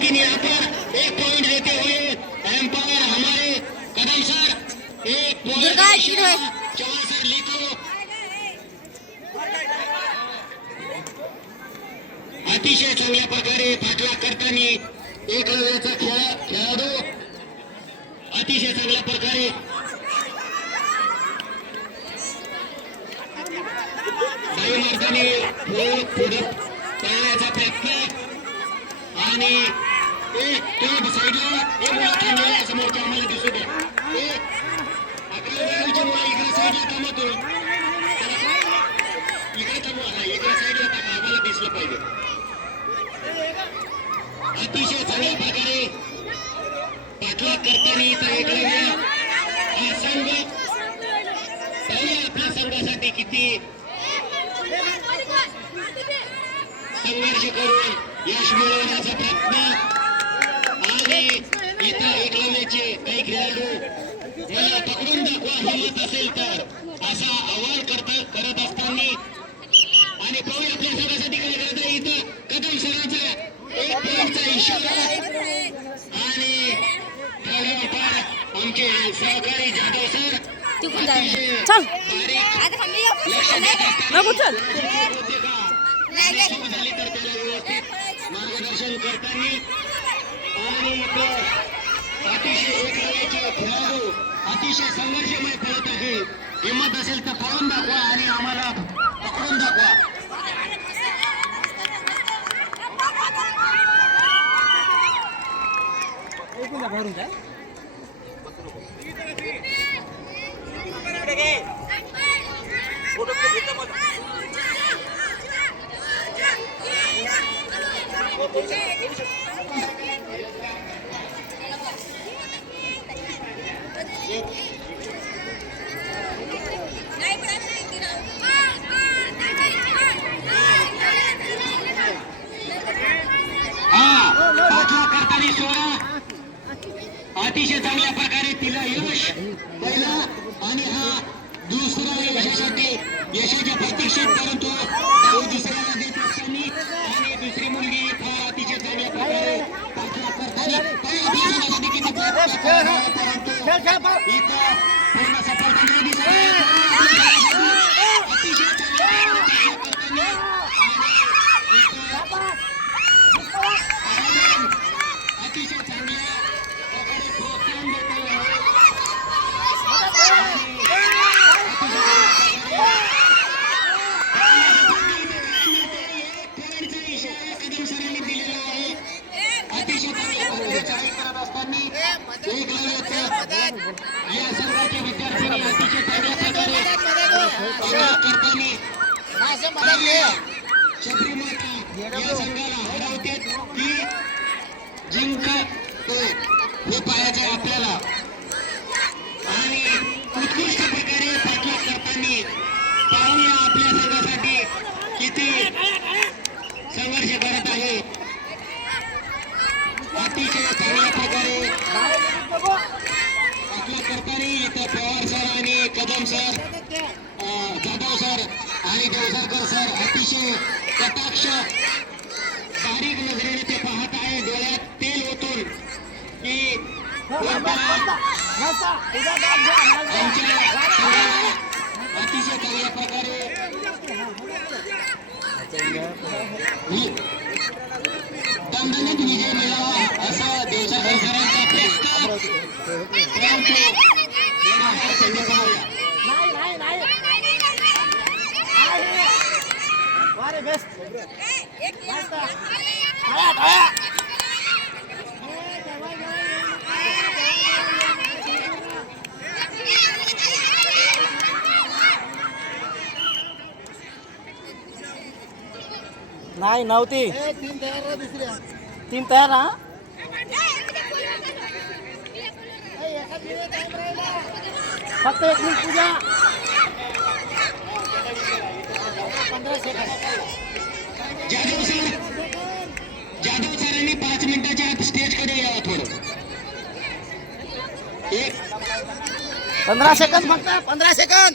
लेकिन यहाँ पर एक पॉइंट देते हुए एम्पायर हमारे कदम सर एक पॉइंट 4 सर लिखो। अतिशय चांगल्या प्रकारे पाठलाग करताना एकलव्याचा खेळाडू अतिशय चांगल्या प्रकारे काही मार्गाने पुढे पळण्याचा प्रयत्न आणि साईडला समोरच्या आम्हाला दिसू द्या अकरा मुळे इकडे साईडला थांबतो इकडे थांबवा इकडे साईडला थांबा आम्हाला दिसलं पाहिजे। अतिशय चांगल्या प्रकारे पाठलाग करताना इथं एकलव्य हा संघ आपल्या संघासाठी किती संघर्ष करून यश मिळवण्याचा प्रयत्न आणि इथं एकलव्याचे काही खेळाडू मला पकडून दाखवा हिंमत असेल तर असा आवाहन करत असताना आणि पाहूया आपल्या संघासाठी काय करता इथं कदम सरांचा एक पॉइंटचा इशारा आणि आमचे सहकारी जाधव सर झाली तर त्याला व्यवस्थित मार्गदर्शन करताना आणि अतिशय एकलव्याचे खेळाडू अतिशय संघर्षमय खेळत आहे। हिंमत असेल तर पळून दाखवा आणि आम्हाला पकडून दाखवा। अतिशय चांगल्या प्रकारे तिला यश पहिला आणि हा दुसरा यशासाठी यशाच्या प्रतीक्षेत परंतु दुसऱ्याला देत असताना आणि दुसरी मुलगी फार अतिशय चांगल्या प्रकारे परंतु इथं पूर्ण सफलता नाही दिसत अतिशय अतिशय चांगल्या या संघाचे विद्यार्थी अतिशय चांगल्या प्रकारे शबरीमाता या संघाला हरवते की जिंकतो हे पाहायचं आहे आपल्याला आणि उत्कृष्ट प्रकारे पाठलाग करताना पाहूया आपल्या संघासाठी किती संघर्ष करत आहे। अतिशय चांगल्या प्रकारे पाठलाग करताना इथं पवार सर आणि कदम सर जाधव सर आणि देवसरकर सर अतिशय कटाक्ष बारीक नजरेने ते पाहत आहे डोळ्यात तेल ओतून की अतिशय चांगल्या प्रकारे दणदणीत विजय मिळावा असा देवसरकर सरांचा नाही नव्हती तीन तयार हा फक्त एक मिनिट पूजा 15 सेकंद जाधव सरांनी 5 मिनिटाच्या आत स्टेज कडे यावं थोडं 15 सेकंद फक्त 15 सेकंद